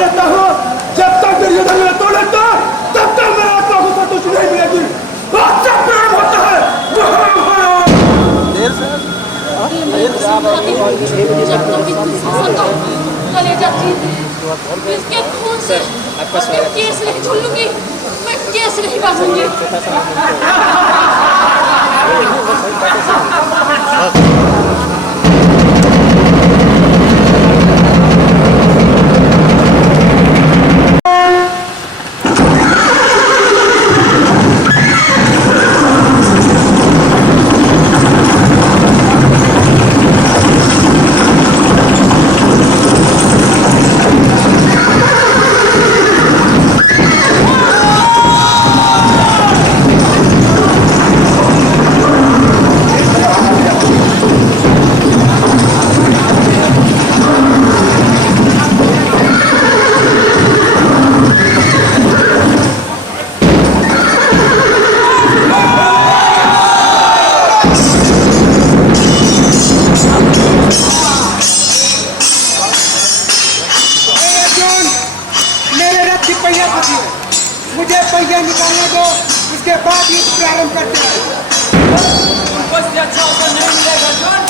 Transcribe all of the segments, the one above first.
लेता हूँ। जब तक दुर्योधन में तोड़ लेता तब तक मेरे आत्मा को संतुष्टि नहीं मिलेगी। अच्छा प्रेम होता है कलेजा जीत इसके खून से मैं केस नहीं छोड़ूंगी, मैं केस नहीं बांधूंगी। मुझे पहिया निकालने दो, उसके बाद युद्ध प्रारंभ करते हैं। बस अच्छा अवसर नहीं मिलेगा अर्जुन।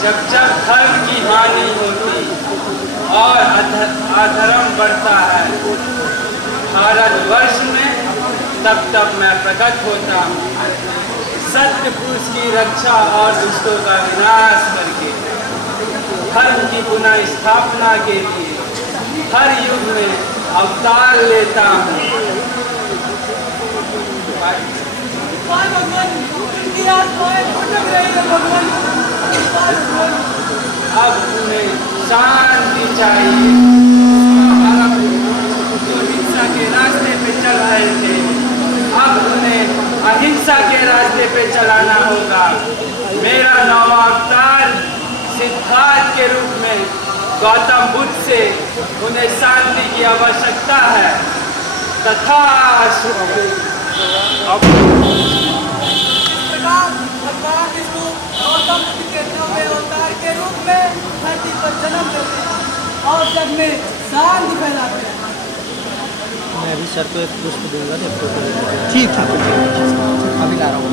जब जब धर्म की हानि होती और अधर्म बढ़ता है भारतवर्ष में, तब तब मैं प्रकट होता हूँ, सत्य पुरुष की रक्षा और दुष्टों का विनाश करके धर्म की पुनः स्थापना के लिए हर युग में अवतार लेता हूँ। अब उन्हें शांति चाहिए। जो हिंसा के रास्ते पे चल रहे थे, अब उन्हें अहिंसा के रास्ते पे चलाना होगा। मेरा नवा अवतार सिद्धार्थ के रूप में गौतम बुद्ध से उन्हें शांति की आवश्यकता है। तथा भगवान विष्णु गौतम बुद्ध के नवे अवतार के रूप में धरती पर जन्म लेते हैं। और जग में शांति फैलाते हैं। मैं अभी सर को एक पुष्प दूंगा तो फोटो ले लीजिए। ठीक अभी ला रहा हूँ।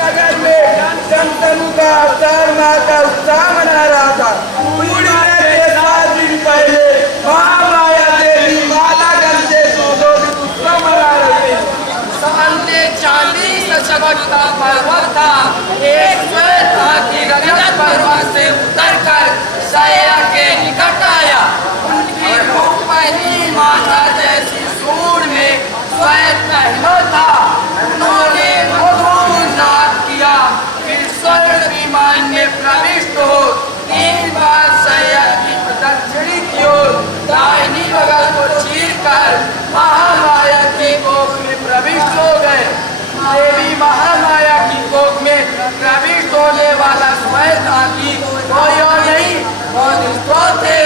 नगर में जमतनु का अवतार माँ का उत्साह मना रहा था। पूर्णिमा के 7 दिन पहले महामाया देवी मालागंज से सुशोभित उत्सव मना रहे थे। सामने चांदी से चमकता पर्वत था। एक श्वेत हाथी रजत पर्वत से उतरकर सैया के निकट आया। उनकी मुख पहली माता जैसी सूंड में श्वेत पहना था। उन्होंने मधुर नाद किया, फिर स्वर्ग विमान में प्रविष्ट हो 3 बार सैया की प्रदक्षिणी की ओर दाहिनी बगल को चीरकर महामाया की कोख में प्रविष्ट हो गए। देवी महामाया की कोख में प्रविष्ट होने वाला श्वेत हाथी कोई और नहीं, बोधिसत्व थे।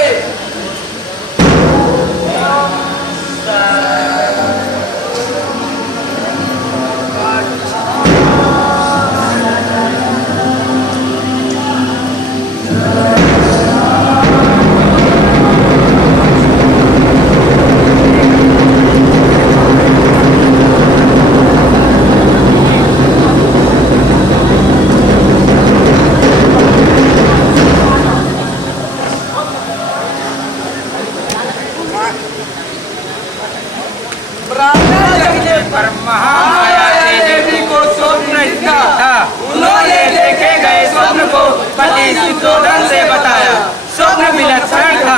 पर महामाया देवी को स्वप्न इसका था। उन्होंने देखे गए स्वप्न को पति सुशोधन से बताया। स्वप्न विलक्षण था।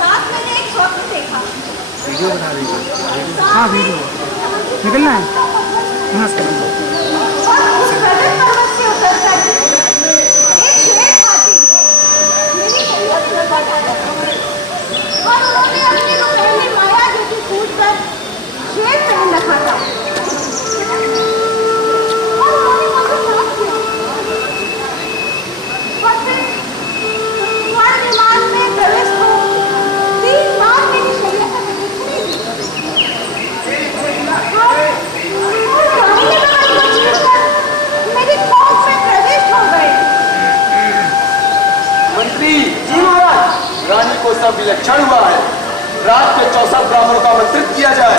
रात मैंने एक स्वप्न देखा। वीडियो बना लीजिए। हाँ वीडियो निकलना है। हाँ और उस रजत पर्वत से उतरकर एक श्वेत हाथी मेरी शरीर पर बैठा था। और उन्होंने अपने को पहले माया जैसी कूदकर श्वेत पहन रखा था। और उन्होंने मुझे साथ किया। और फिर स्वर्ग विमान में प्रवेश हो 3 बार मेरी शरीर पर प्रदक्षिणी दी। और दाहिने बगल को चीरकर मेरी कोख में प्रविष्ट हो गए। मंत्री जी महाराज, रानी को सब विलक्षण हुआ है। रात के 64 ब्राह्मणों का आमंत्रित किया जाए।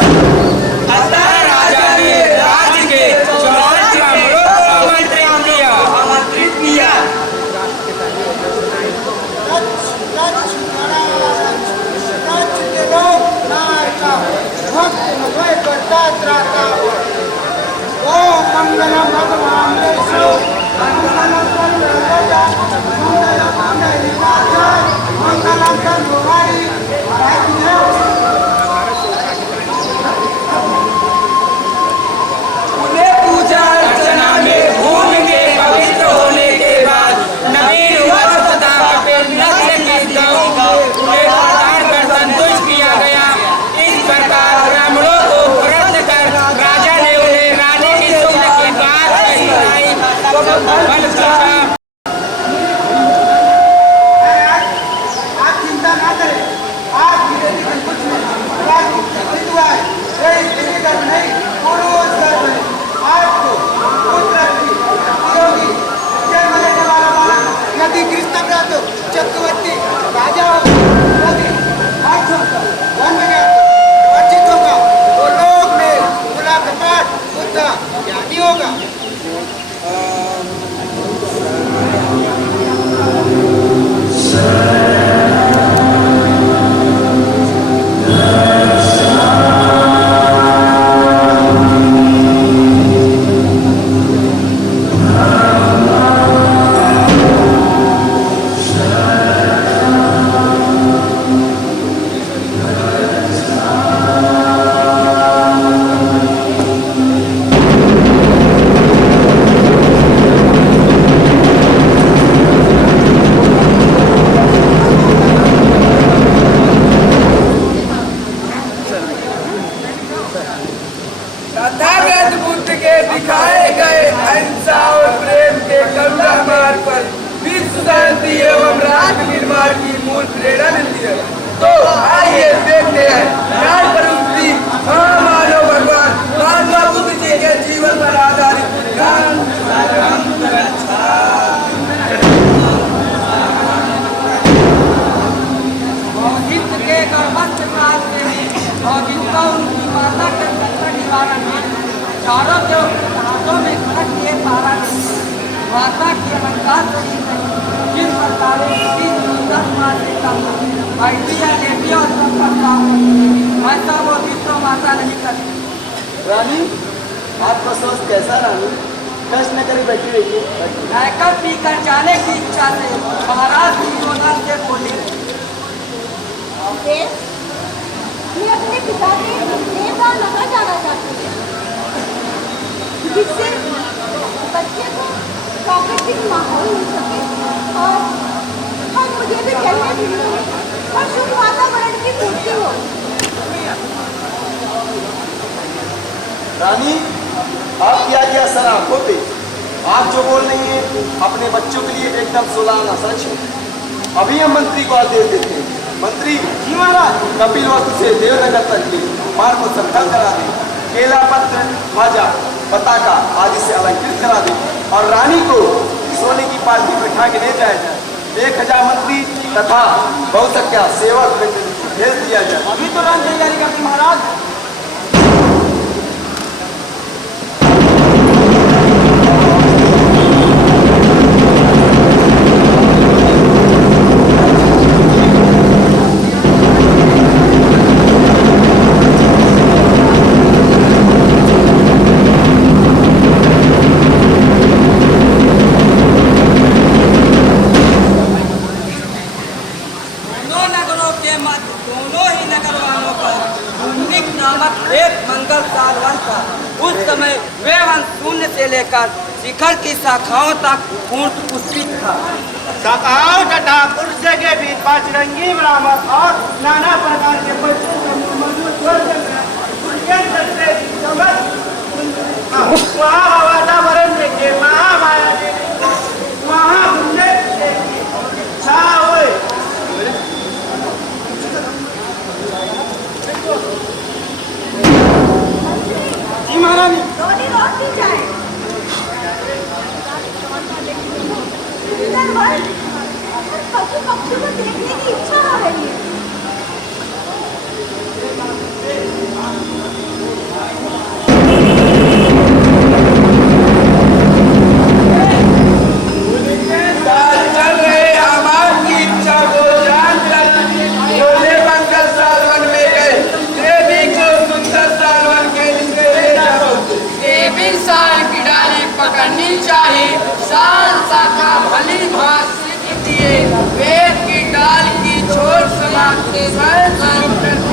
अतः राजा ने राज्य के 64 ब्राह्मणों को आमंत्रित किया। ओम मंगलम भगवान विष्णु मंगलम मंगलम तनुहरि है। तो आइए देखते हैं न्याय पर उतरी मानो भगवान महात्मा बुद्ध जी के जीवन पर आधारित ज्ञान के गर्भस्थ काल से और जिनका उनकी माता के संकट निवारण में चारों हाथों में खट लिए सारा माता की अलंकार जिन सरकारों की 10 मास से कम बैठी या लेती और सब पर काम ऐसा वो विश्व माता नहीं करती। रानी आपका सोच कैसा रानी? कष्ट न करी बैठी रहिए। हैकर पीकर जाने की इच्छा से महाराज विनोदा से बोले मैं अपने पिता के नेता नगर जाना चाहती हूँ जिससे बच्चे को प्राकृतिक माहौल मिल सके और मुझे भी चलने फिरने और शुद्ध वातावरण की पूर्ति हो। रानी आप क्या किया सर आंखों पे? आप जो बोल रही हैं अपने बच्चों के लिए एकदम सुलाना सच है। अभी हम मंत्री को आदेश देते हैं। मंत्री जी महाराज कपिल वस्तु से देवनगर तक के मार्ग को समतल करा दें, केला पत्र ध्वजा पताका आदि से अलंकृत करा दें और रानी को सोने की पालकी बैठा के ले जाया जाए। 1000 मंत्री तथा बहुसंख्या सेवक भेज दिया जाए। अभी तो रन तैयारी करती महाराज। शिखर की शाखाओं तक पूर्ण पुष्पित था। शाखाओं तथा पुरुष के बीच 5 रंगी ब्राह्मण और नाना प्रकार के पशु वहाँ वातावरण देखे महामाया वहाँ जी महारानी रोटी रोटी जाए पशु पक्षी को देखने की इच्छा हो रही है। चल रहे हमार की इच्छा को जानकर बोले मंगल सालवन में गए। देवी को सुंदर सालवन के लिए देवी साल की डाली पकड़नी चाहिए। साल शाखा भली भांति दिए वेद की डाल की छोर समाप्त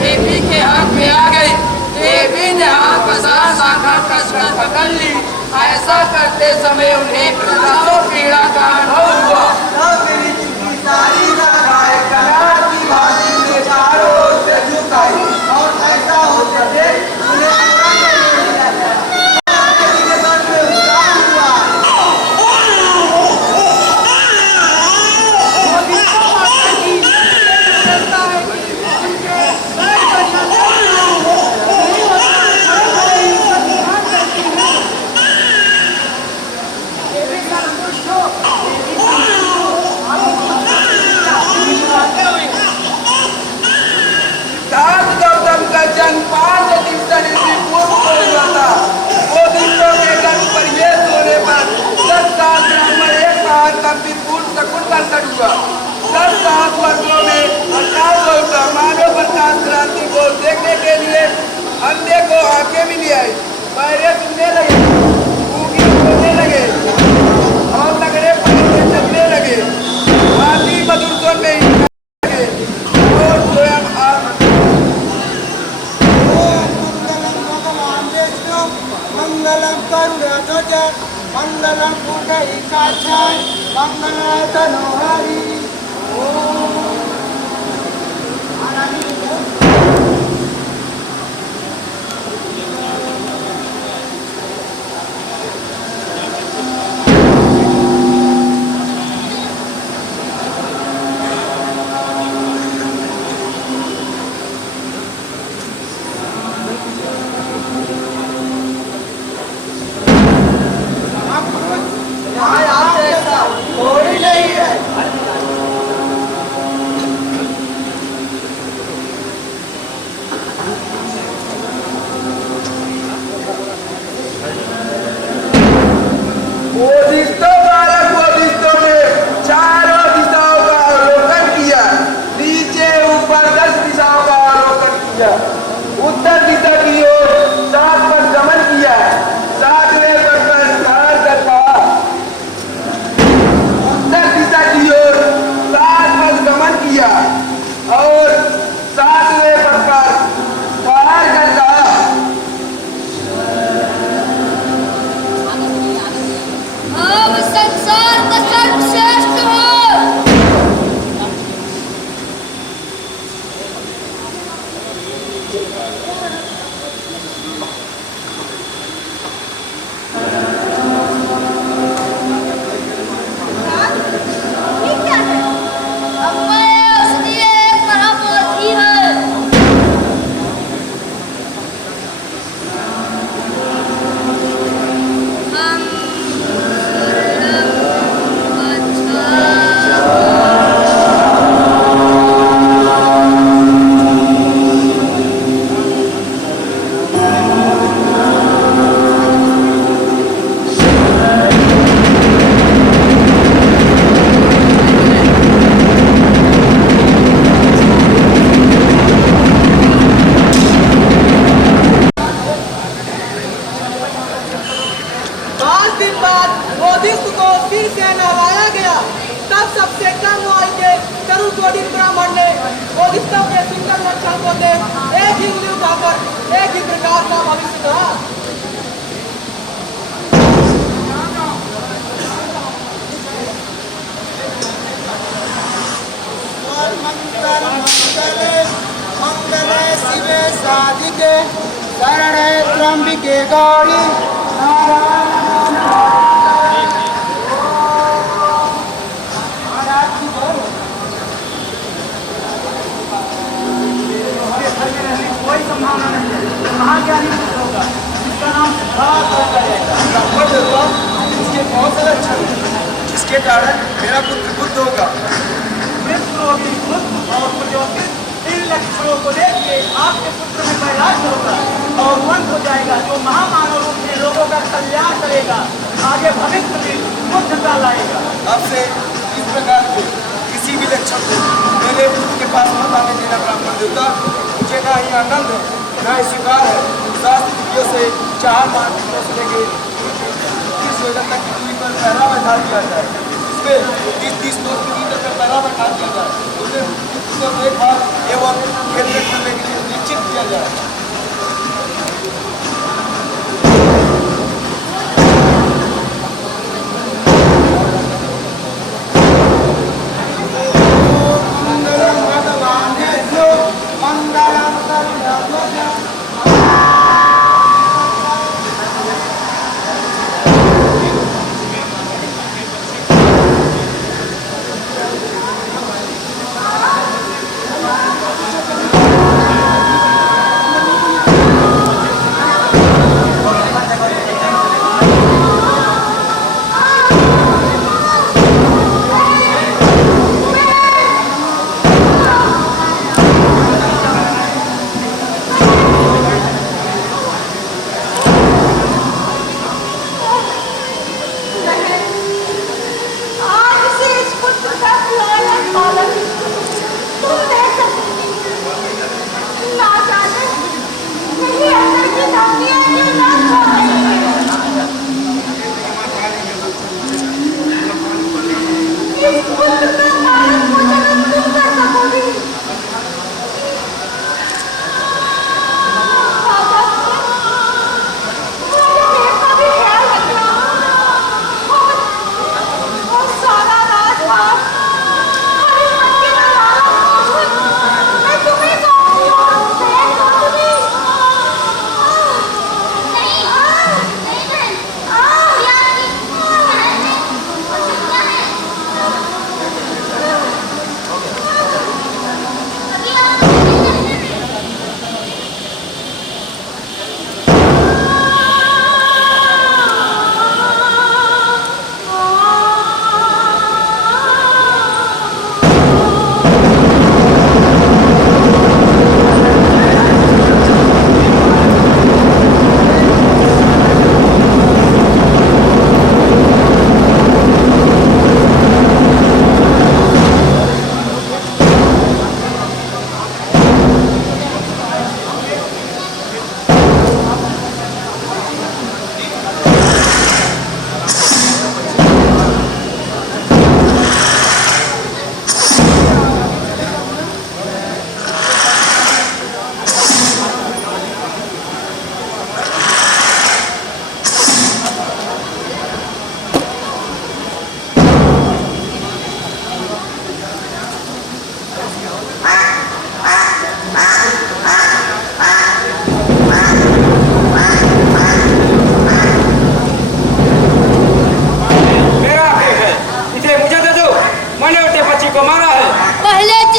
देवी के हाथ में आ गई। देवी ने हाथ पसार शाखा कसकर पकड़ ली। ऐसा करते समय उन्हें प्रसव पीड़ा का अनुभव हुआ। सारी शाखाएं कनार की भांति में चारों ओर से झुकाई और ऐसा होते देख जन्म 5 दिवस पूर्व हो हुआ था। वो दिवसों के रंग पर ये सोने पर 10 साल ब्राह्मण एक बार कभी पूर्ण शकुन प्रकट हुआ। 10 साल वर्गों में 18 मानव प्रकाश क्रांति को देखने के लिए अंधे को आंखें भी ले आई। पैरे सुनने लगे, ऊँगी बोलने लगे और लगड़े पैरे चलने लगे। हाथी मधुर स्वर में लगे और स्वयं मंगलम करुणाध्वज मंगलम पुंडरीकाक्षाय मंगलाय तनोहरि। राधिके शरणे त्र्यंबिके गौरी कोई संभावना नहीं है। कहाँ क्या नियुक्त होगा? इसका नाम सिद्धार्थ रखा जाएगा। ब्राह्मण देवता, इसके कौन से लक्षण हैं जिसके कारण मेरा पुत्र बुद्ध होगा? मृत्यु होगी, बुद्ध और प्रज्योतिष, इन लक्षणों को देखिए आपके पुत्र में वैराग्य होगा और मन हो जाएगा, जो महामानव रूप में लोगों का कल्याण करेगा, आगे भविष्य में बुद्धता लाएगा। अब से इस प्रकार के किसी भी लक्षण को मेरे पुत्र के पास मत आने देना ब्राह्मण देवता। मुझे ना ही आनंद है ना ही स्वीकार है। शास्त्र विधियों से 4 मार्ग से लेके 30 योजन तक की दूरी पर पहरा बैठा दिया जाए। इसमें 30-30 कोस की दूरी पर पहरा बैठा दिया जाए। उसे देखभाल एवं खेल करने के लिए निश्चित किया जाए।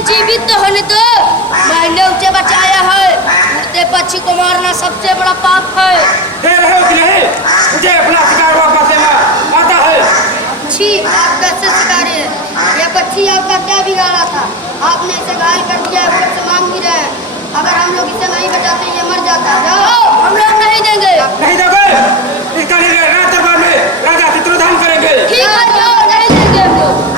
जीवित तो होने दो, मैंने उसे बचाया है। मरते पक्षी को मारना सबसे बड़ा पाप है। दे रहे हो कि नहीं? मुझे अपना शिकार वापस देना आता है। छी, आप कैसे शिकारी हैं? ये पक्षी आपका क्या बिगाड़ा था? आपने इसे घायल कर दिया है, वो मांग भी रहे हैं। अगर हम लोग इसे नहीं बचाते ये मर जाता। जाओ, हम लोग नहीं देंगे। नहीं दोगे? इसका निर्णय दरबार में राजा चित्रधाम करेंगे। ठीक है, जाओ, नहीं देंगे हम लोग।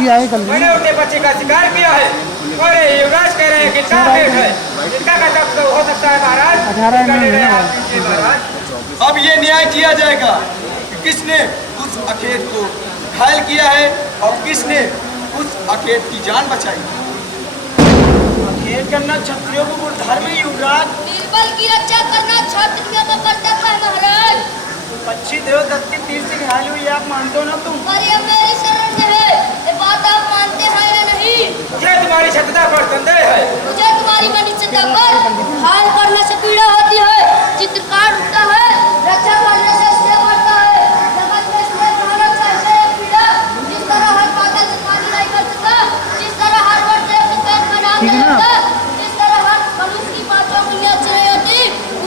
पक्षी आए कल मैंने उड़ते पक्षी का शिकार किया है और ये युवराज कह रहे हैं कि क्या भेंट है इनका कतब तो हो सकता है महाराज। 18 इनका में निर्णय है। आप लीजिए महाराज। अब ये न्याय किया जाएगा कि किसने उस अखेत को घायल किया है और किसने उस अखेत की जान बचाई। खेल करना क्षत्रियों को गुणधर्म है युवराज। बीरबल की रक्षा करना क्षत्रियों का कर्तव्य है महाराज। पक्षी देवदत्त के तीर से घायल हुई आप मानते हो ना तुम? पर ये मेरी शरण में है, ये बात आप मानते हैं या नहीं? ये तुम्हारी सत्यता पर संदेह है। मुझे तुम्हारी मनुष्यता पर हाल करने से पीड़ा होती है, चित्रकार उठता है, रक्षा करने से स्नेह बढ़ता है। जगत में स्नेह कहाँ रक्षा है ये पीड़ा? जिस तरह हर बादल दुश्मनी नहीं कर सकता, जिस तरह हर वर्ष एक पेड़ का नाम नहीं होता, जिस तरह हर मनुष्य की पांचों उंगलियां नहीं होती,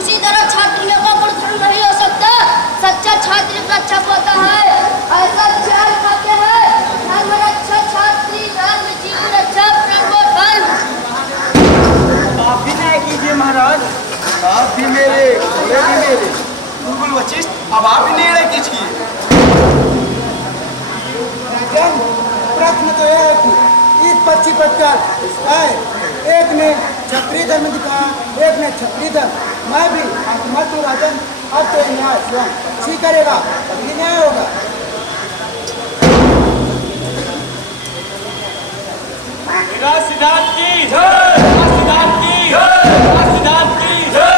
उसी तरह क्षत्रियों का गुणधर्म नहीं हो सकता। सच्चा छात्र रक्षक होता है, ऐसा चार खाते हैं, धर्म रक्षा छात्री, धर्म जीव रक्षा प्रणव धर्म। आप भी न्याय कीजिए महाराज। आप भी मेरे घोड़े भी मेरे। कुलकुल वशिष्ठ, अब आप ही निर्णय कीजिए। राजन, प्रश्न तो यह है कि इस पक्षी पत्थर आए, एक ने क्षत्रिय धर्म दिखाया, एक ने क्षत्रिय धर्म। मैं भी मत हूँ राजन, अब तो न्याय स्वयं ठीक करेगा, तभी न्याय होगा। सिद्धार्थ की जय, सिद्धार्थ की जय, सिद्धार्थ की जय।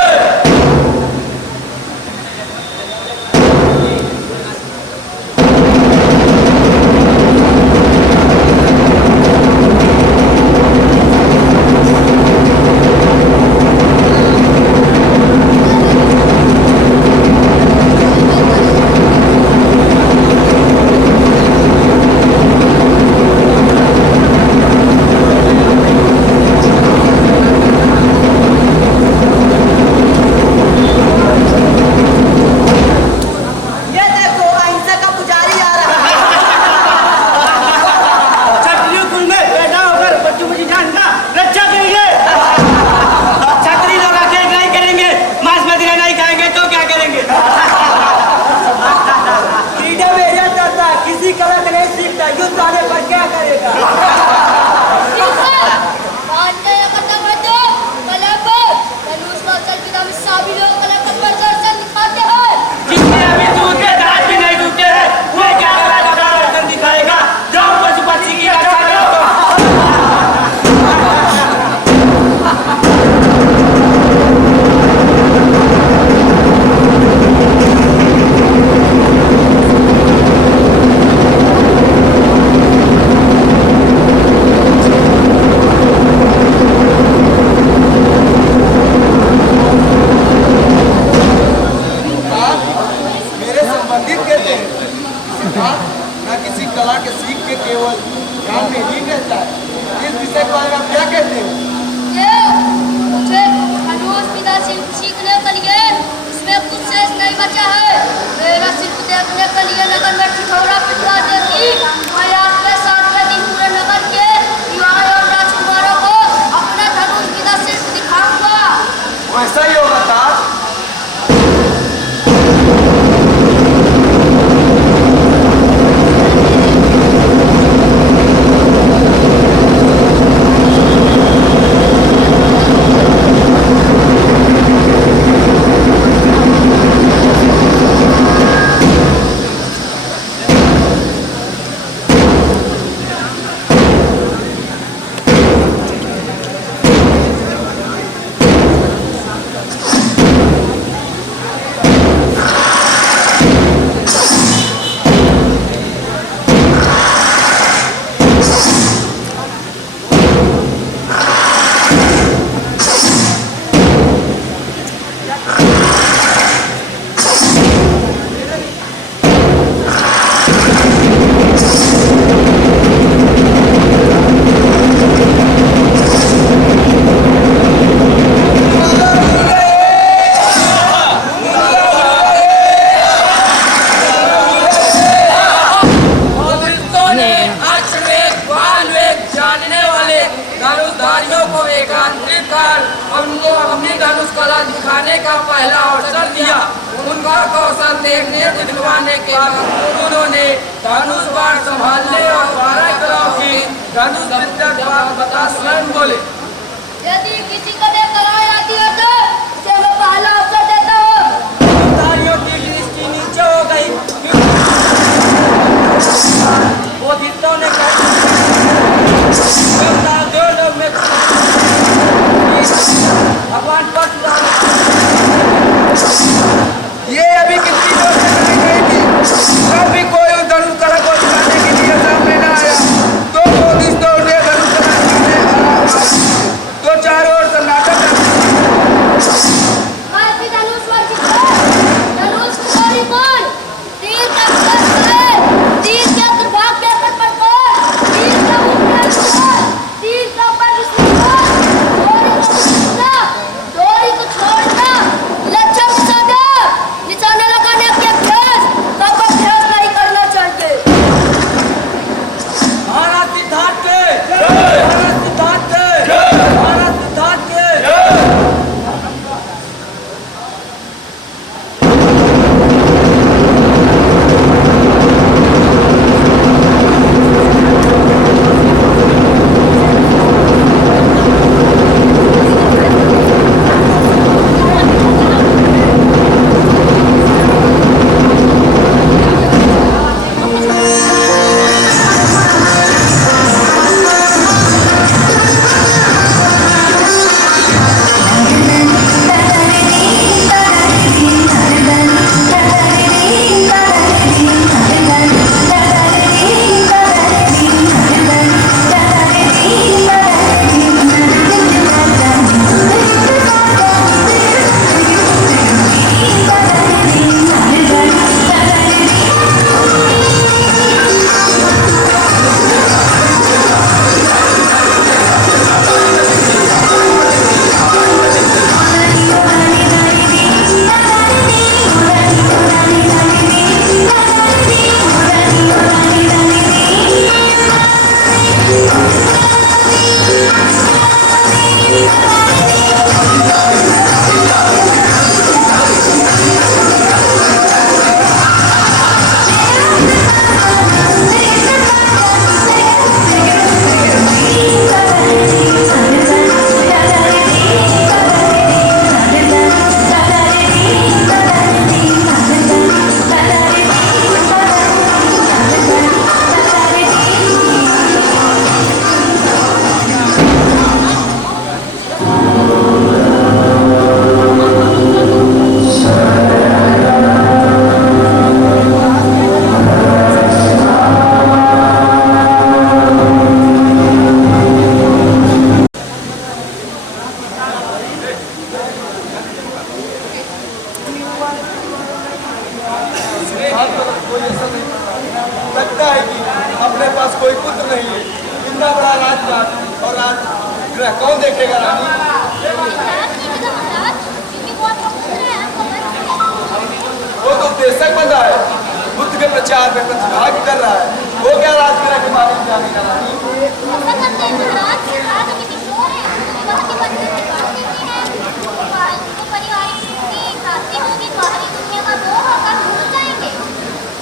उनको अपनी धनुष कला दिखाने का पहला अवसर दिया। उनका कौशल देखने दिखवाने के बाद उन्होंने धनुष बाण संभालने और 12 कलाओं की धनुष विद्या के बात बता स्वयं बोले, यदि किसी को देखकर आती हो तो उसे मैं पहला अवसर देता हूँ। तालियों की दृष्टि नीचे हो गई। बोधितों ने भगवान परशुराम ये अभी कितनी जोर से लड़ाई गई थी, तब भी कोई उस धनुष कला को दिखाने के लिए सामने न आया। तो बोधिस दौड़े धनुष कला दिखाने तो चारों ओर सन्नाटा था। मालती धनुष वर्षित धनुष कुमारी कौन, तीर का विकास है, तीर के दुर्भाग्य के अवसर पर कौन, तीर का उपराज कौन, तीर का ऊपर विष्णु कौन, डोरी को छोड़ना, लक्ष्य को साधा, निशाना लगाने के अभ्यास, कब अभ्यास नहीं करना चाहिए। महाराज सिद्धार्थ के महाराज सिद्धार्थ के महाराज सिद्धार्थ के लगता है कि अपने पास कोई पुत्र नहीं है। इतना बड़ा राजपाट और राजगृह कौन देखेगा रानी? वो तो देशक बंदा है, बुद्ध के प्रचार में प्रतिभाग कर रहा है। वो क्या राजगृह के बारे में जानेगा रानी?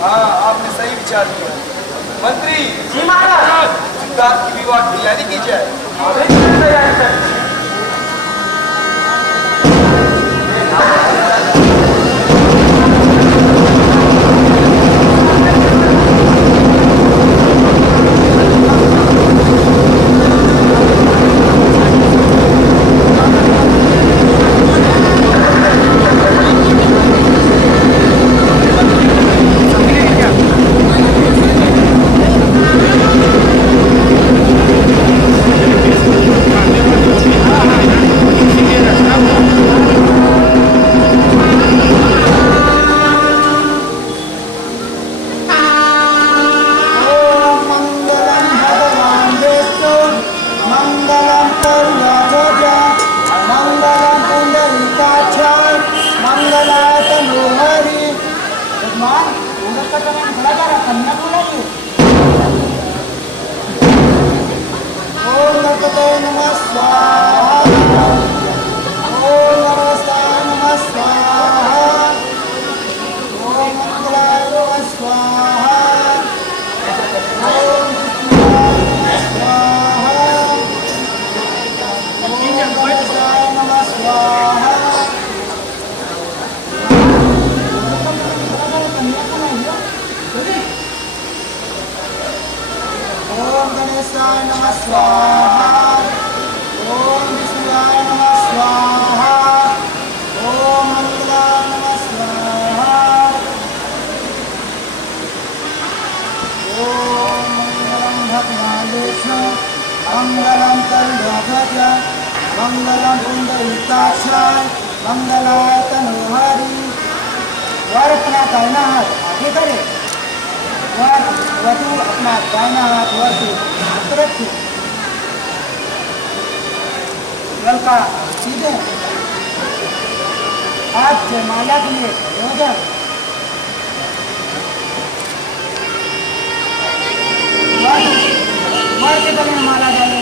हाँ, आपने सही विचार किया। मंत्री जी महाराज, सिद्धार्थ की विवाह की तैयारी की जाए। तैयारी करें। स्वाहा ओम विष्णुवाय नमः स्वाहा ओम मंगलाय नमः स्वाहा ओम मंगलम भगवान विष्णु मंगलम कल्पध्वज मंगलम पुंडरीकाक्षाय मंगलाय तनोहरि। वर अपना दाहिना हाथ आगे करे, वधु अपना दाहिना हाथ वर से रखे, गल का सीधे हाथ से माला के लिए भोजन। वर के गले में माला डाले,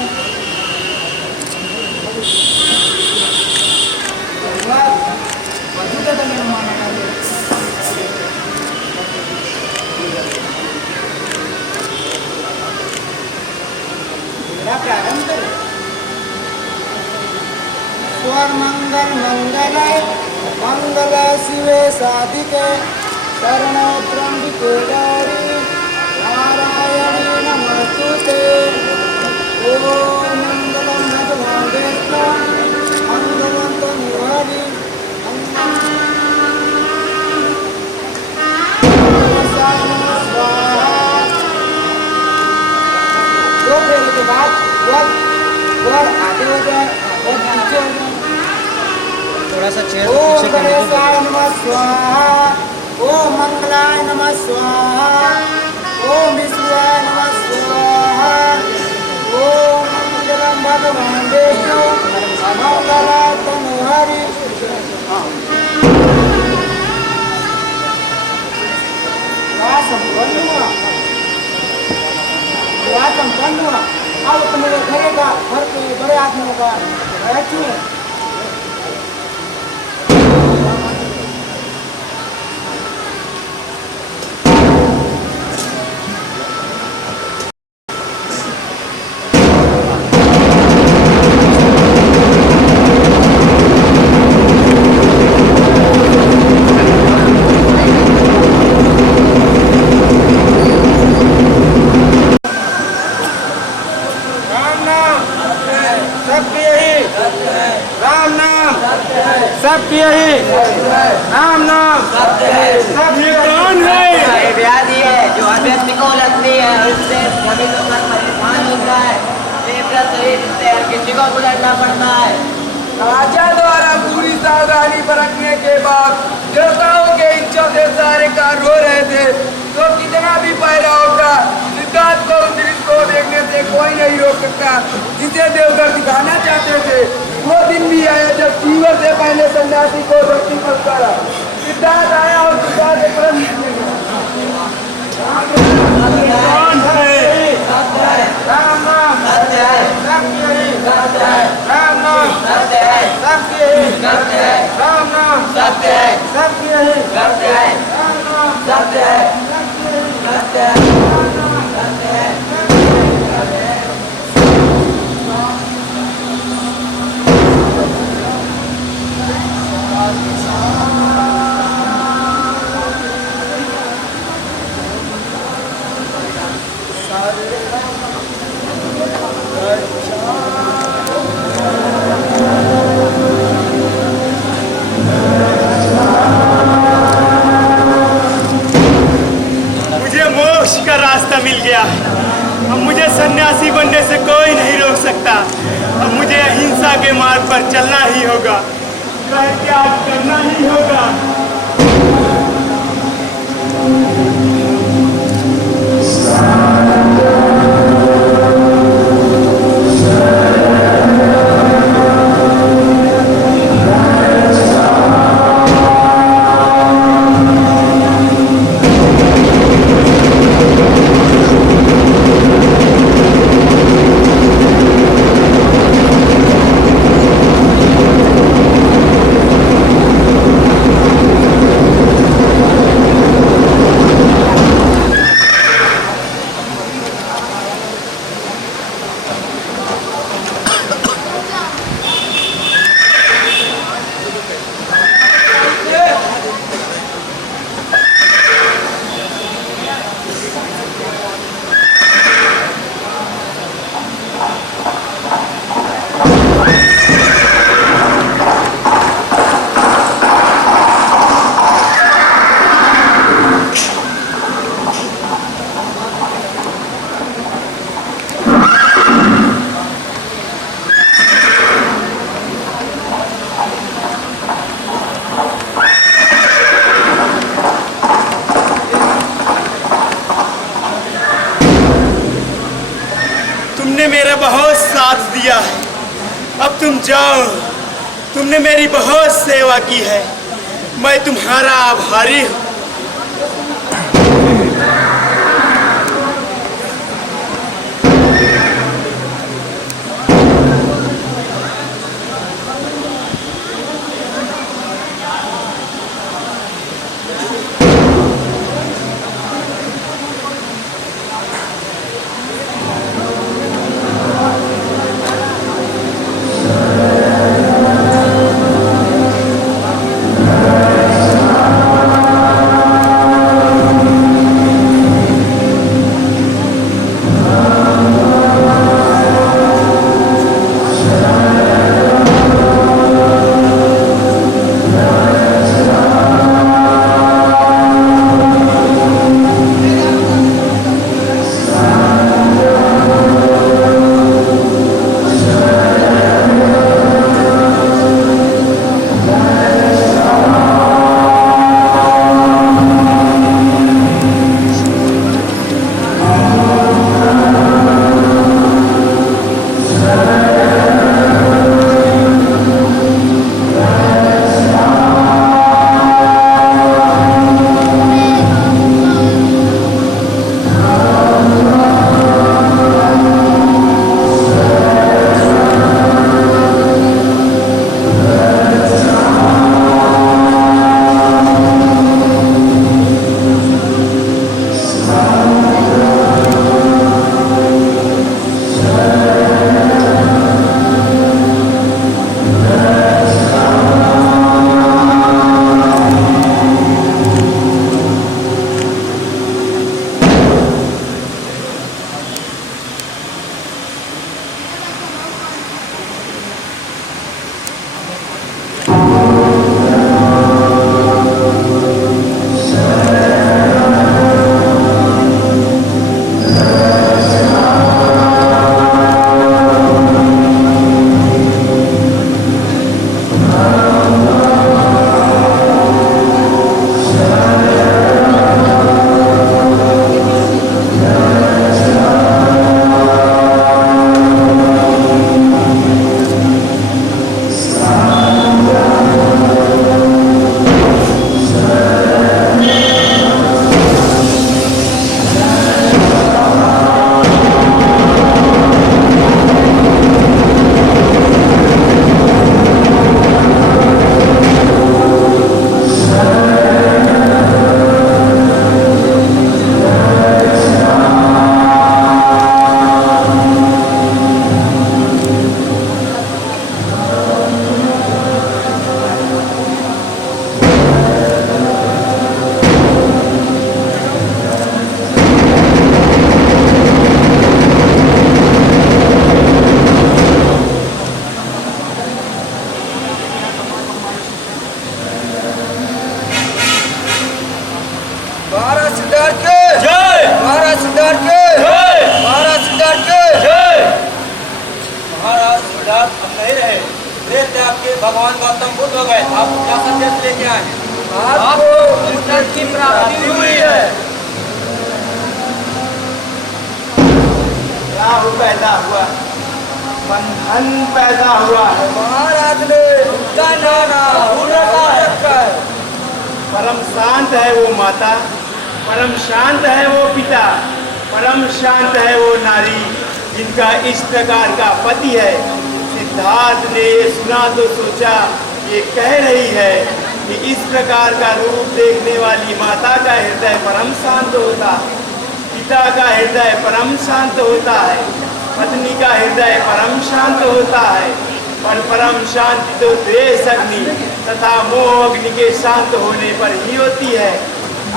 वधु के गले में माला डाले। प्रारंभ करें। स्वर मंगल मंगलाय मंगल शिवे साधिके शरणो त्र्यंबिके गौरी नारायणी नमस्तुते। ओम मंगलम भगवान विष्णु मंगलम तनोहरि दो फेरे के बाद वर आगे हो जाए और पीछे हो जाए। थोड़ा सा चेयर को पीछे करने दो। ओम नमः स्वाहा ओम मंगलाय नमः स्वाहा ओम विष्णुवाय नमः स्वाहा ओम मंगलम भगवान विष्णु मंगलाय तनोहरि। संपन्न हुआ। अब अपने घरे का घर के बड़े आदमियों का बैठिए। सब यही राम नाम सब ये कौन है? ये व्याधि है जो हर व्यक्ति को लगती है और इससे सभी लोग परेशान होता है। इसका शरीर से हर किसी को गुजरना पड़ता है। राजा द्वारा पूरी सावधानी बरतने के बाद देवताओं के इच्छा से सारे कार्य हो रहे थे, तो कितना भी पहरा होगा सिद्धार्थ को उस दृश्य को देखने से कोई नहीं रोक सकता जिसे देवघर दिखाना चाहते थे। वो दिन भी आया जब जीवन से पहले सन्यासी को भक्ति पद करा। सिद्धार्थ आया और सिद्धार्थ के परम कौन है? राम नाम सत्य है, सत्य है, राम नाम सत्य है, सत्य है, सत्य है, राम नाम सत्य है, सत्य है, सत्य है, राम नाम सत्य है, सत्य है, सत्य है। मुझे मोक्ष का रास्ता मिल गया है। अब मुझे सन्यासी बनने से कोई नहीं रोक सकता। अब मुझे अहिंसा के मार्ग पर चलना ही होगा, त्याग करना ही होगा। साथ दिया है। अब तुम जाओ, तुमने मेरी बहुत सेवा की है, मैं तुम्हारा आभारी हूँ। भगवान गौतम बुद्ध हो गए। आप क्या संदेश लेके आए? आपको उत्तर की प्राप्ति हुई है। राहु पैदा हुआ, बंधन पैदा हुआ है। महाराज ने उसका नाम राहु रखा है। परम शांत है वो माता, परम शांत है वो पिता, परम शांत है वो नारी जिनका इस प्रकार का पति है। सिद्धार्थ ने ये सुना तो सोचा, ये कह रही है कि इस प्रकार का रूप देखने वाली माता का हृदय परम शांत होता, पिता का हृदय परम शांत होता है, पत्नी का हृदय परम शांत होता है। पर परम शांति तो द्वेष अग्नि तथा मोह अग्नि के शांत होने पर ही होती है।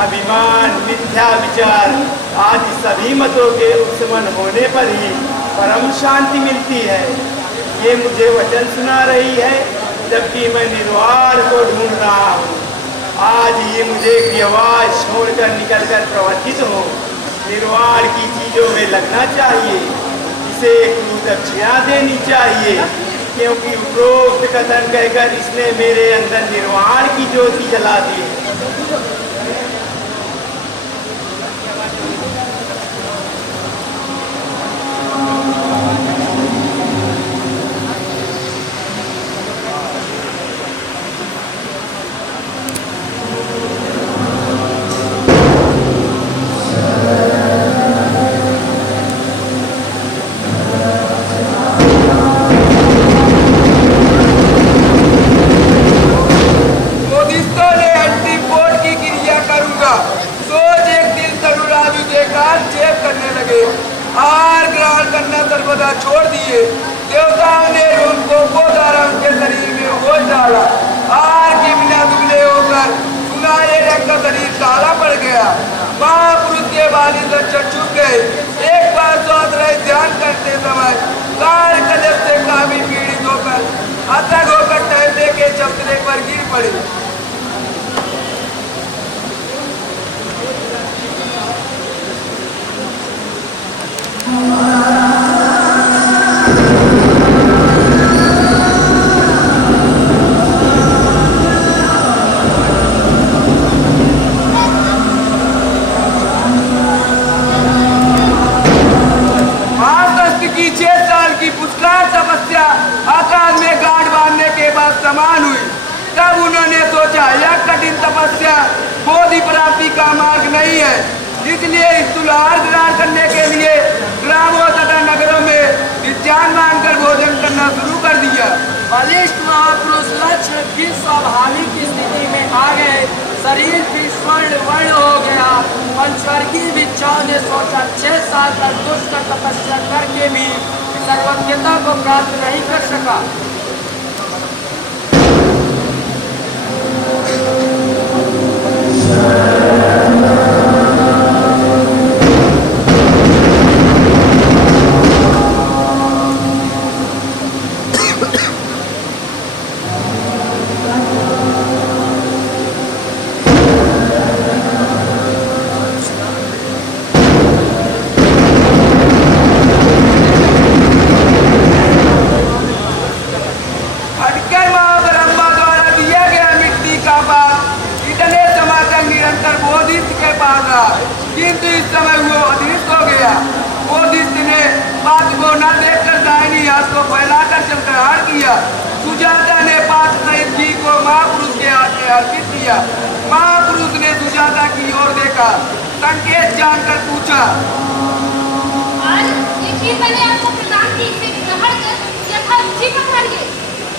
अभिमान, मिथ्या विचार आदि सभी मतों के उपशमन होने पर ही परम शांति मिलती है। ये मुझे वचन सुना रही है जबकि मैं निर्वाण को ढूंढ रहा हूँ। आज ये मुझे आवाज छोड़कर निकलकर प्रवर्तित हो, निर्वाण की चीजों में लगना चाहिए, इसे दक्षिणा देनी चाहिए, क्योंकि उपरोक्त कथन कहकर इसने मेरे अंदर निर्वाण की ज्योति जला दी। पड़े। की 6 साल की पुष्कर तपस्या आकाश में गांठ बांधने के बाद समान हुई। तब उन्होंने सोचा यह कठिन तपस्या बोधि प्राप्ति का मार्ग नहीं है, इसलिए इस तुलार ग्रहण करने के लिए ग्रामों तथा नगरों में विज्ञान मानकर भोजन करना शुरू कर दिया। बलिष्ठ महापुरुष लक्ष्य भी स्वाभाविक स्थिति में आ गए, शरीर भी स्वर्ण वर्ण हो गया। पंचवर्गीय भिक्षाओं ने सोचा 6 साल तक दुष्ट तपस्या करके भी सर्वज्ञता को प्राप्त नहीं कर सका। किंतु इस समय वो अदृश्य हो गया। वो दृष्टि ने बात को न देखकर दाहिनी हाथ को फैलाकर चमत्कार किया। सुजाता ने पात्र सहित घी को महापुरुष के हाथ में अर्पित किया। महापुरुष ने सुजाता की ओर देखा, संकेत जानकर पूछा,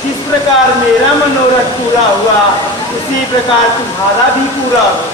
जिस प्रकार मेरा मनोरथ पूरा हुआ उसी प्रकार तुम्हारा भी पूरा हो।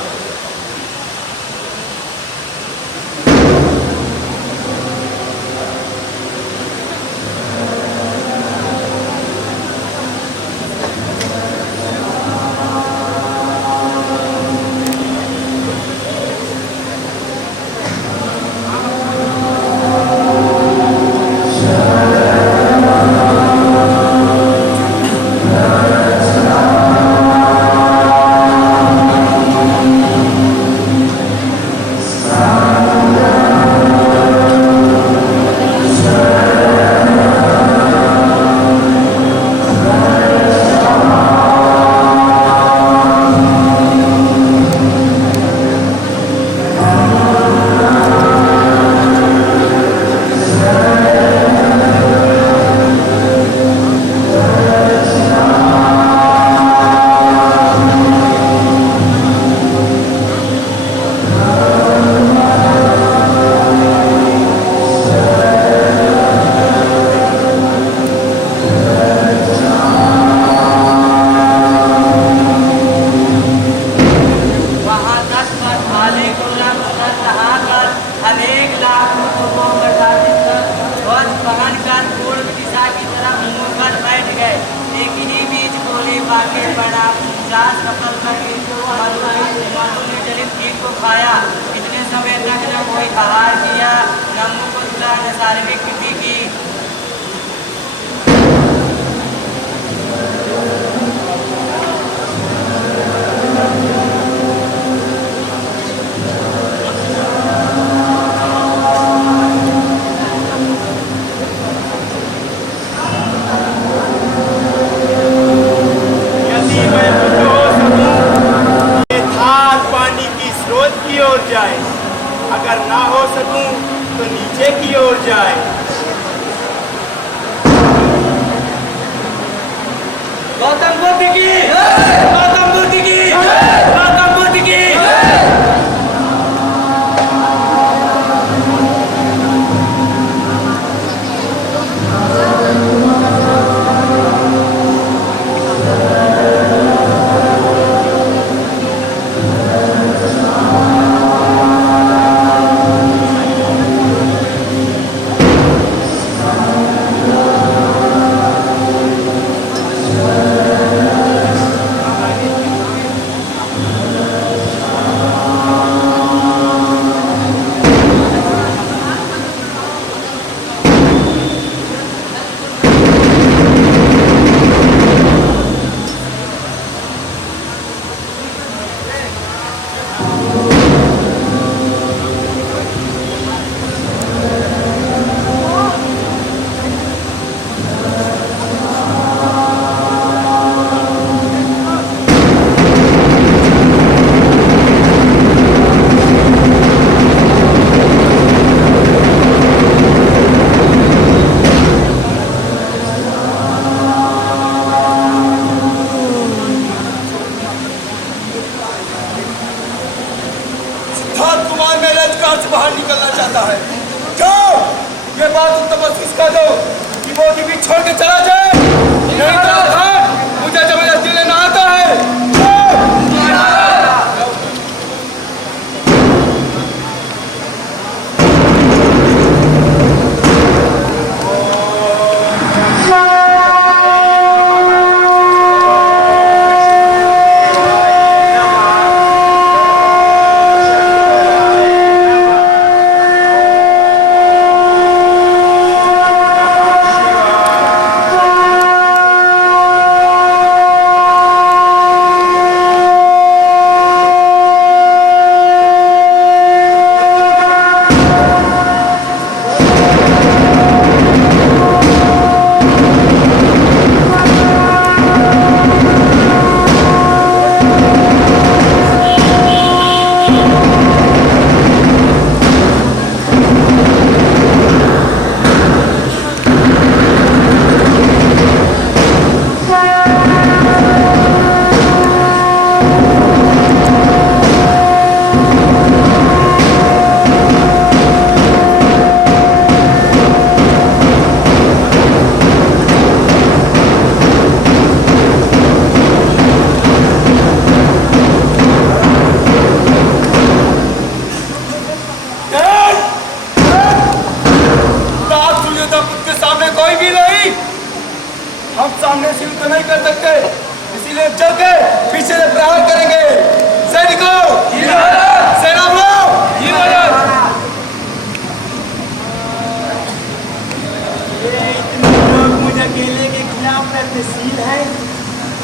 इतने समय तक न कोई आहार किया, न मुख को धुला, न शारीरिक कृति की। जाए, अगर ना हो सकूं तो नीचे की ओर जाए। गौतम बुद्ध की, गौतम बुद्ध की, गौतम बुद्ध की। सिद्धार्थ कुमार मेरे अधिकार से बाहर निकलना चाहता है। जाओ ये बात उन तपस्वी कह दो कि वो भी छोड़ के चला जाए। नहीं तो मुझे जबरदस्ती लेना आता है।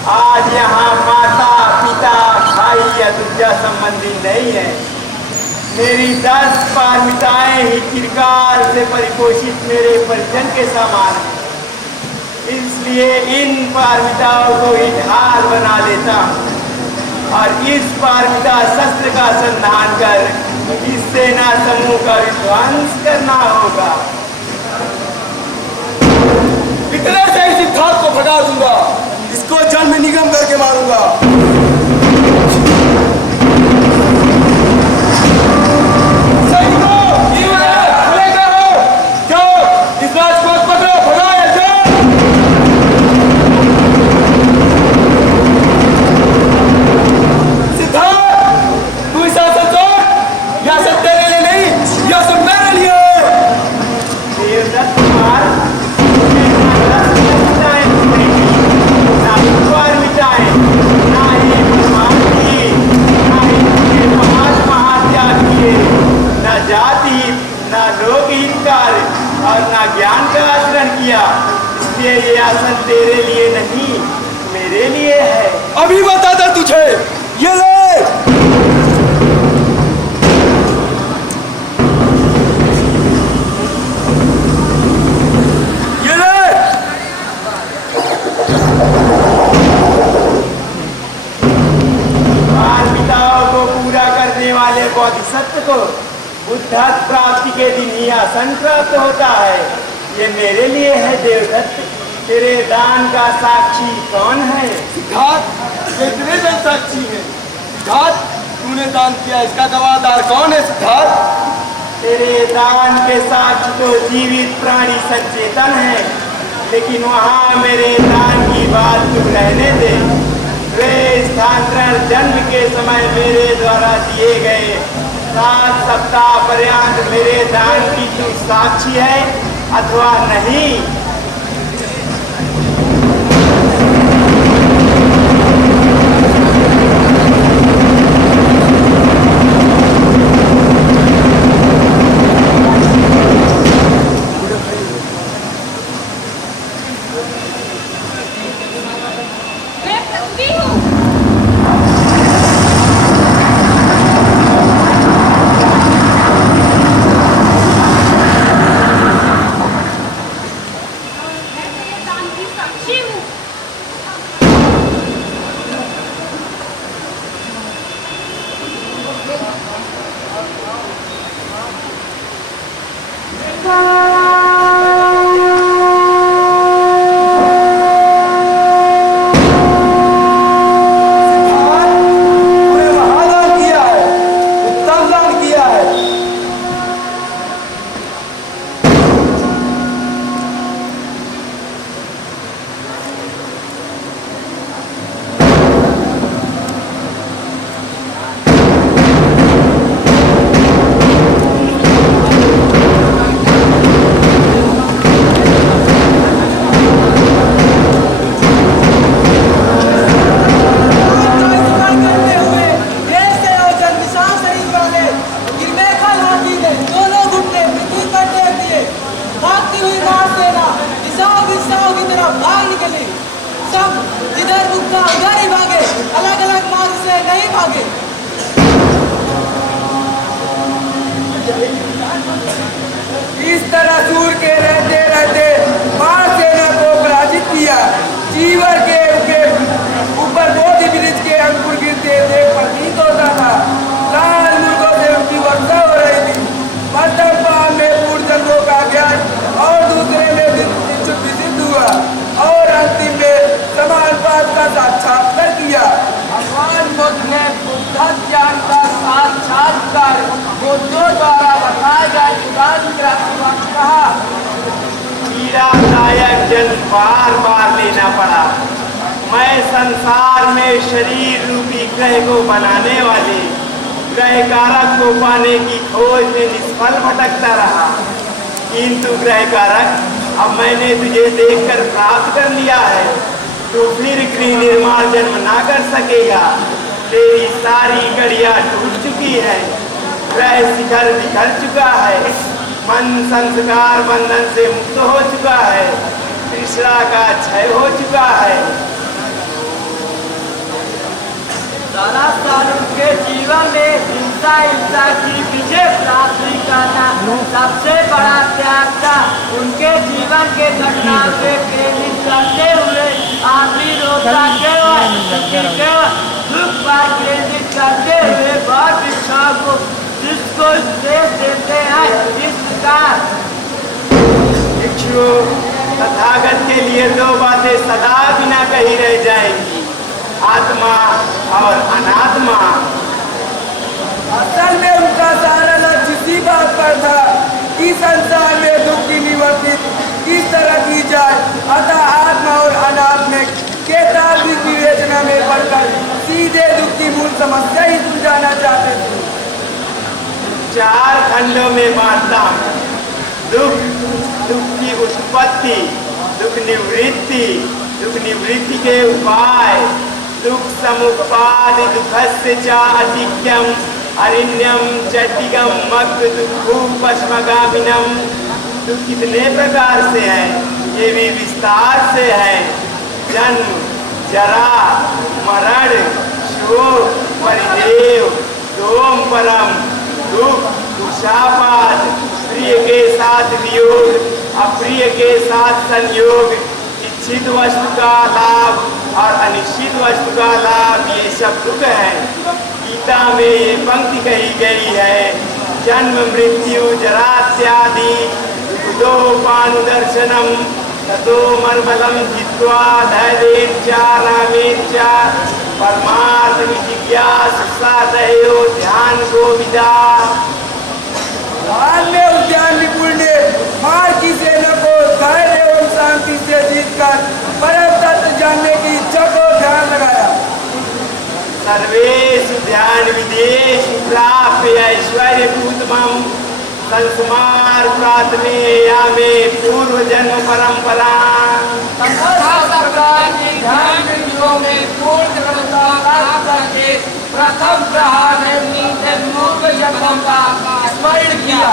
आज यहाँ माता पिता भाई या दूजा संबंधी नहीं है। मेरी 10 पारमिताएं ही चिरकाल से परिपोषित मेरे परिजन के समान हैं। इसलिए इन पारमिताओं को ही ढाल बना लेता हूँ और इस पारमिता शस्त्र का संधान कर इस सेना समूह का विध्वंस करना होगा। इतने से ही सिद्धार्थ को भगा दूंगा, इसको जल में निगम करके मारूंगा। और ना ज्ञान का आचरण किया, इसलिए ये आसन तेरे लिए नहीं मेरे लिए है। अभी बताता तुझे, ये ले। ये ले। पारमिताओं को पूरा करने वाले बोधिसत्व को बुद्धत्व प्राप्ति के दिन ही आसन प्राप्त होता है। ये मेरे लिए है देवदत्त। तेरे दान का साक्षी कौन है? सिद्धार्थ, ये तेरे जन साक्षी है। सिद्धार्थ, तूने दान किया, इसका गवाहदार कौन है? सिद्धार्थ, तेरे दान के साक्षी तो जीवित प्राणी सचेतन है, लेकिन वहाँ मेरे दान की बात तुम रहने दे। वे स्थानांतरण जन्म के समय मेरे द्वारा दिए गए 7 सप्ताह पर्यंत मेरे दान की तू साक्षी है अथवा नहीं? मैं पृथ्वी हूँ। दरासूर के रहते रहते पार सेना को पराजित किया। चीवर के ऊपर बोधि वृक्ष के अंकुर गिरते देख प्रतीत होता था। लाल मुर्गों से उनकी वर्षा हो रही थी। प्रथम पाव में पूर्वजन्मों का ज्ञान और दूसरे में विसिद्ध हुआ और अंतिम में समानुपात का साक्षात्कार किया। भगवान बुद्ध ने बुद्ध ज्ञान का साक्षात्कार बुद्धों द्वारा बताए गए सिद्धांत कहा। पीड़ादायक जन्म बार बार लेना पड़ा। मैं संसार में शरीर रूपी ग्रह को बनाने वाले ग्रह कारक को पाने की खोज में निष्फल भटकता रहा, किंतु ग्रह कारक अब मैंने तुझे देखकर प्राप्त कर लिया है। तू फिर गृह निर्माण जन्म ना कर सकेगा। तेरी सारी गड़ियां टूट चुकी है, ग्रह शिखर बिखर चुका है, मन संस्कार बंधन से मुक्त हो चुका है, तृष्णा का क्षय हो चुका है। दरअसल उनके जीवन में हिंसा की विजय प्राप्ति करना सबसे बड़ा त्याग था। उनके जीवन के घटना से प्रेरित करते हुए आखिरी रोता केवल दुख पर प्रेरित करते हुए बहुत इच्छा को जिसको उपदेश देते हैं इस प्रकार। भिक्षु, तथागत के लिए दो बातें सदा बिना कही रह जाएंगी, आत्मा और अनात्मा। असल में उनका सारा लक्ष्य इसी बात पर था कि संसार में दुख की निवृत्ति किस तरह की जाए। अतः आत्मा और अनात्मा के तार्किक विवेचना में पढ़कर सीधे दुख की मूल समस्या ही सुलझाना चाहते थे। 4 खंडों में बांटता हूँ। दुख, दुख की उत्पत्ति, दुख निवृत्ति के उपाय, दुख समुपादि दुखस्य च अतिक्यम अरण्यम चट्टिगम मग्न दुःखू पश्मगामिनम। दुख कितने प्रकार से है, ये भी विस्तार से है। जन्म, जरा, मरण, शोक, परिदेव, दोम परम दुख, दुशापात, प्रिय के साथ वियोग, अप्रिय के साथ संयोग, इच्छित वस्तु का लाभ और अनिश्चित वस्तु का लाभ, ये सब दुख है। गीता में ये पंक्ति कही गई है, जन्म मृत्यु जरात्यादि दुःखोपानुदर्शनम ततो मनबलम जित्वा धैर्येण च रामेण च परमार्थ जिज्ञासा साधयो ध्यान गोविदा। उद्यान निपुण ने मार की सेना को धैर्य एवं शांति से जीतकर परम तत्व जानने की इच्छा को ध्यान लगाया। सर्वेषु ध्यान विदेशु प्राप्य ऐश्वर्य भूतमं संस्मार प्राथमेया में पूर्व जन्म परंपरा। ध्यान विधियों में पूर्ण दृढ़ता प्राप्त करके प्रथम प्रहार में नीचे मूल जन्मों का स्मरण किया।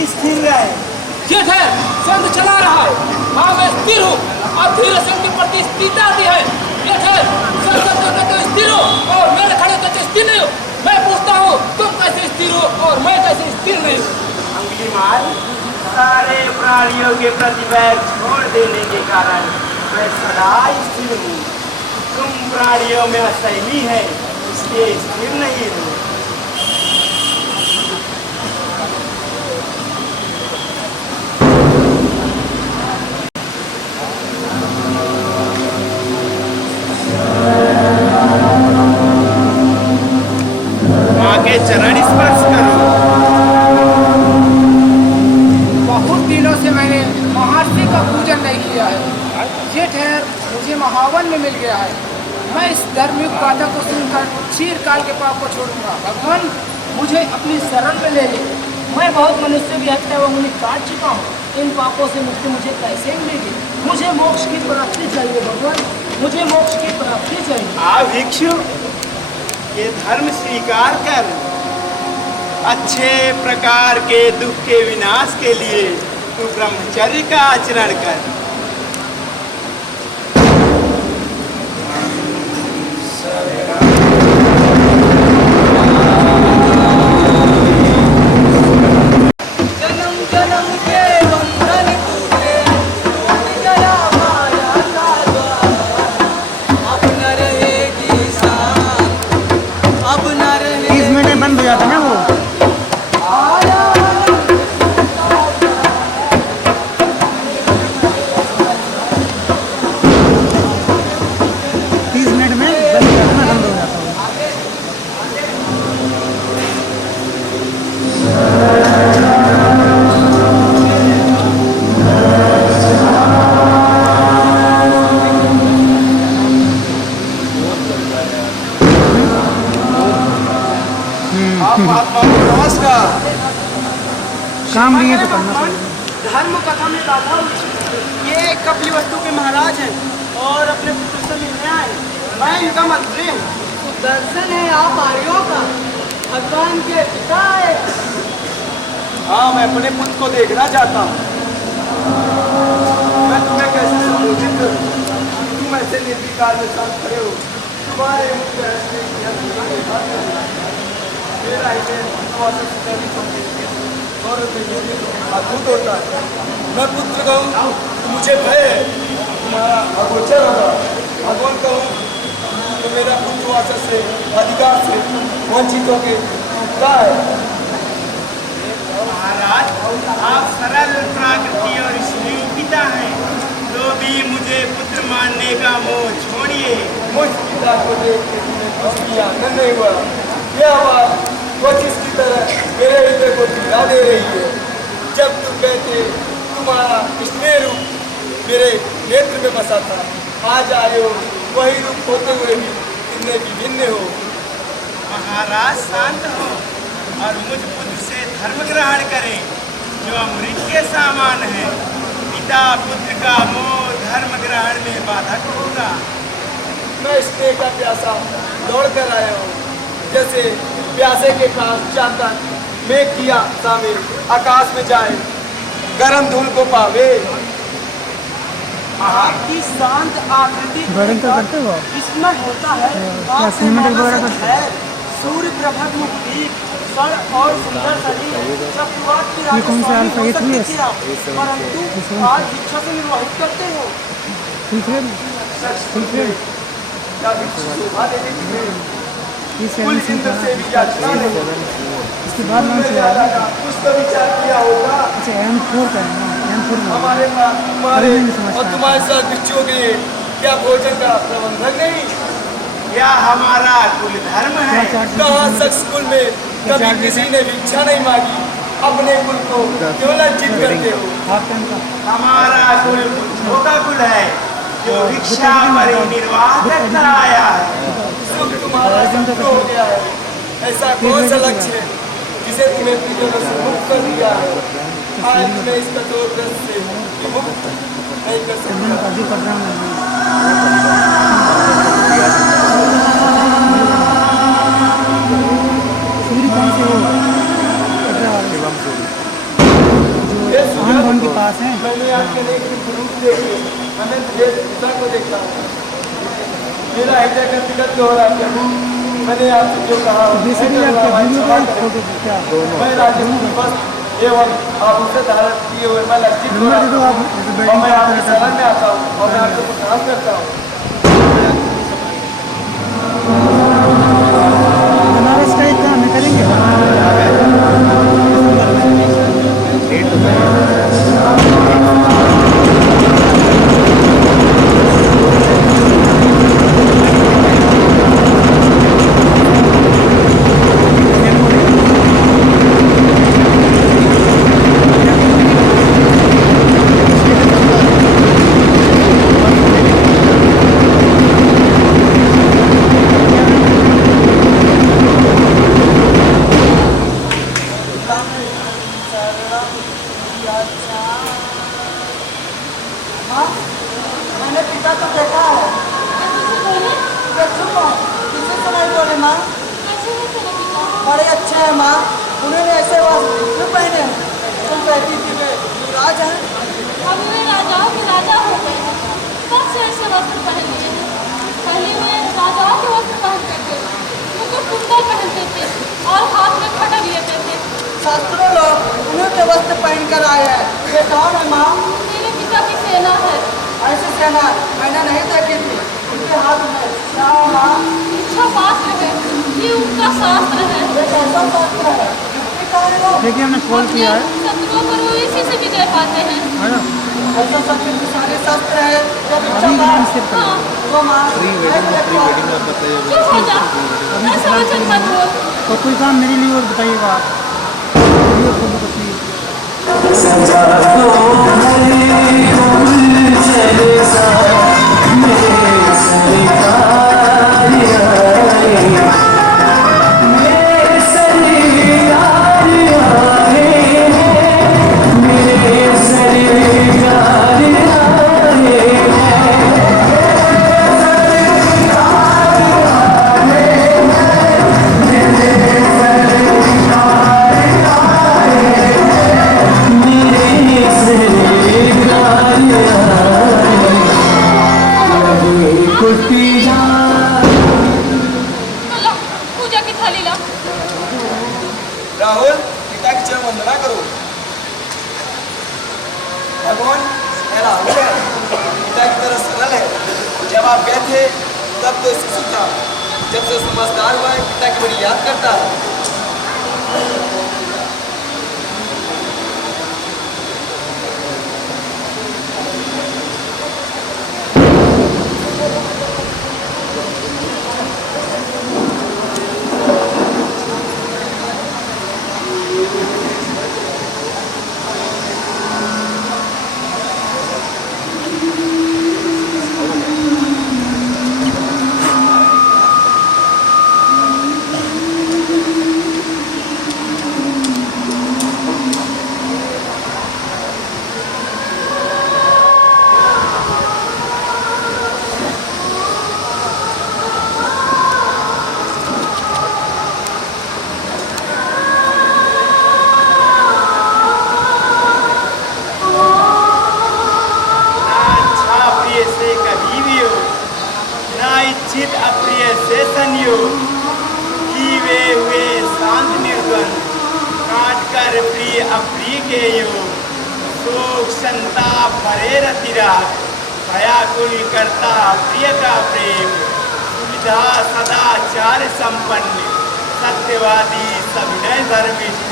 भी स्थिर रहे। ये है संघ चला रहा है, हाँ मैं स्थिर हूँ और धीरे से उनके प्रति स्थिरता आती है। ये है संसद में तो स्थिर हो और मेरे खड़े तो स्थिर नहीं हो। मैं पूछता हूँ तुम कैसे स्थिर हो और मैं कैसे स्थिर नहीं हूँ। अंगुलीमाल, सारे प्राणियों के प्रति वैर छोड़ देने के कारण मैं सदा स्थिर हूँ। तुम प्राणियों में असहनी है, इसलिए स्थिर नहीं हूँ। माँ के चरण स्पर्श करो। बहुत दिनों से मैंने महर्षि का पूजन नहीं किया है। ये ठहर मुझे महावन में मिल गया है। मैं इस धार्मिक गाथा को सुनकर चिरकाल के पाप को छोड़ूंगा। भगवान मुझे अपनी शरण में ले ले। मैं बहुत मनुष्य की हत्या व मुनि काट चुका हूँ। इन पापों से मुझे कैसे मिलेगी? मुझे मोक्ष की प्राप्ति चाहिए भगवान, मुझे मोक्ष की प्राप्ति चाहिए। आ भिक्षु, ये धर्म स्वीकार कर। अच्छे प्रकार के दुख के विनाश के लिए तू ब्रह्मचर्य का आचरण कर। जन्म जन्म के बंधन टूटे, टूट गया माया का द्वार। अब न रहेगी शांत, अब न रहेगी 30 मिनट में बंद हो जाता है ना वो। आया 30 मिनट में बंद हो जाता है, बंद हो जाता है। आप महात्मा को नमस्कार। काम नहीं है तो करना पड़ेगा। धर्म कथा में गाथा ये कपिलवस्तु के महाराज हैं और अपने पुत्र से मिलने आए। मैं इनका मंत्री हूँ। दर्शन है आप आर्यों का, भगवान के पिता है। हाँ, मैं अपने पुत्र को देखना चाहता हूँ। मैं तुम्हें कैसे संबोधित करूँ? तुम ऐसे निर्विकार में शांत खड़े हो। तुम्हारे मुख पे ऐसे मेरा हृदय अद्भुत होता है। मैं पुत्र कहूँ तो मुझे भय है, तुम्हारा अगोचर होगा। भगवान कहूँ तो मेरा पुत्र वाचक से अधिकार से वंचित होके क्या है? महाराज, आप सरल प्राकृति और स्नेही पिता हैं, तो भी मुझे पुत्र मानने का मोह छोड़िए। मुझ पिता को देख के तुम्हें कुछ भी आनंद नहीं हुआ। यह बात कोशिश की तरह मेरे हृदय को पीड़ा दे रही है। जब तुम कहते तुम्हारा स्नेह रूप मेरे नेत्र में बसा था, आज आए हो वही रूप होते हुए भी तुमने विभिन्न हो। महाराज शांत हो और मुझ पुत्र से धर्म ग्रहण करें जो अमृत के समान है। पिता पुत्र का मोह धर्म ग्रहण में बाधक होगा। मैं स्नेह का प्यासा दौड़ कर आया हूँ, जैसे प्यासे के पास जाकर मेघ किया सामे आकाश में जाए, गरम धूल को पावे। आपकी शांत आकृति वर्णन तो करते हो? इसमें होता है क्या सिनेमेटिक वगैरह करते हो? सूर्य प्रभा मुक्ति सर और सुंदर शरीर चक्रवात की ये कौन सा राजस्थानी अल्फा? हो ये सकती 3S? थी आप, परंतु आज इच्छा से निर्वाहित करते हो। ठीक है, ठीक है। क्या भिक्षु शोभा देने की है? ये कुल 7 इंद्र से भी याचना नहीं। इसके बाद कौन सी ज्यादा है? का कुछ तो विचार किया होगा। अच्छा M4 का है ना, M4 का। हमारे पास तुम्हारे कभी नहीं समझ और पाया। तुम्हारे साथ भिक्षुओं के लिए क्या भोजन का प्रबंधन नहीं? यह हमारा कुल धर्म है। कहाँ शख्स कुल में कभी किसी ने भिक्षा नहीं मांगी, अपने कुल को क्यों लज्जित करते हो? हाफ टाइम का। हमारा कुल बुद्धों का कुल है जो भिक्षा पर ही निर्वाह करता आया है। सुख तुम्हारा सुख हो गया है। ऐसा कौन सा लक्ष्य है जिसे तुम्हें पूजन से मुक्त कर दिया है? आज तुम्हें इस कठोर व्रत से मुक्त नहीं कर सकता। काफी पढ़ रहा हूँ। सूर्य कौन से हो? पास हैं। मैंने आपके लिए एक रूप देखी, अनंत वेशभूषा को देखा। मेरा हृदय का तिलक हो रहा प्रभु। मैंने आपसे जो कहा मैं राजपूत वस्त्र एवं आभूषण धारण किए हुए मैं लज्जित हो रहा हूँ और मैं आपकी शरण में आता हूँ और मैं आपको प्रणाम करता हूँ। बनारस का एक काम करेंगे। मैंने पिता तो देखा है। ये चुप हो, किसी से नहीं बोले माँ। बड़े अच्छे हैं माँ, उन्होंने ऐसे वस्त्र क्यों पहने हैं? तुम कहती थी वे युवराज हैं। अब वे राजाओं के राजा हो गए हैं, कब से ऐसे वस्त्र पहन लिए हैं। पहले वे राजाओं के वस्त्र पहनते थे, मुकुट कुंडल पहनते थे और हाथ में खड़ग लेते थे। शास्त्रों लोग उन्हीं के वस्त्र पहन कर आए हैं। ये कौन है माँ? मेरे पिता की सेना है। ऐसी सेना मैंने नहीं देखी थी। उनके हाथ में क्या है माँ? इच्छा पात्र है, ये उनका शास्त्र है। ये कैसा शास्त्र है? ये क्या है वो? देखिए हमने खोल किया है। शत्रुओं पर वो इसी से विजय पाते हैं। है ना? ऐसा शक्तिशाली शास्त्र है। ये अभी इच्छा ज्ञान से पात्र। हाँ, तो माँ चुप हो जा, ऐसा वचन मत बोल। तो कोई काम मेरे लिए और बताइएगा आप। वीडियो खोलो तो सही। ला, पूजा की थाली ला। राहुल, पिता की चरण वंदना करो। भगवान है राहुल है, पिता की तरह सरल है। जब आप गए थे तब तो शिशु था, जब से समझदार हुआ है पिता की बड़ी याद करता है। इच्छित अप्रिय से संयोग जीवे हुए शांत निर्गुण काट कर प्रिय अप्रिय के योग शोक संताप भरे रतिरा भयाकुल करता प्रिय का प्रेम सुविधा सदाचार संपन्न सत्यवादी सविनय धर्मिष्ठ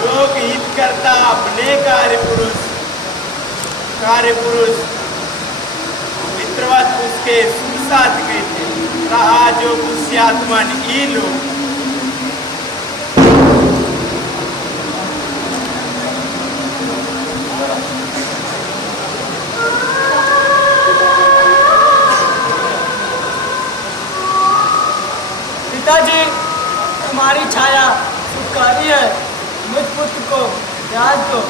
लोक हित करता अपने कार्य पुरुष मित्रवत उसके सुसात कृत रहा जो पुष्यात्मन ई लोग। पिताजी, तुम्हारी छाया सुखकारी है। मुझ पुत्र को त्याग दो।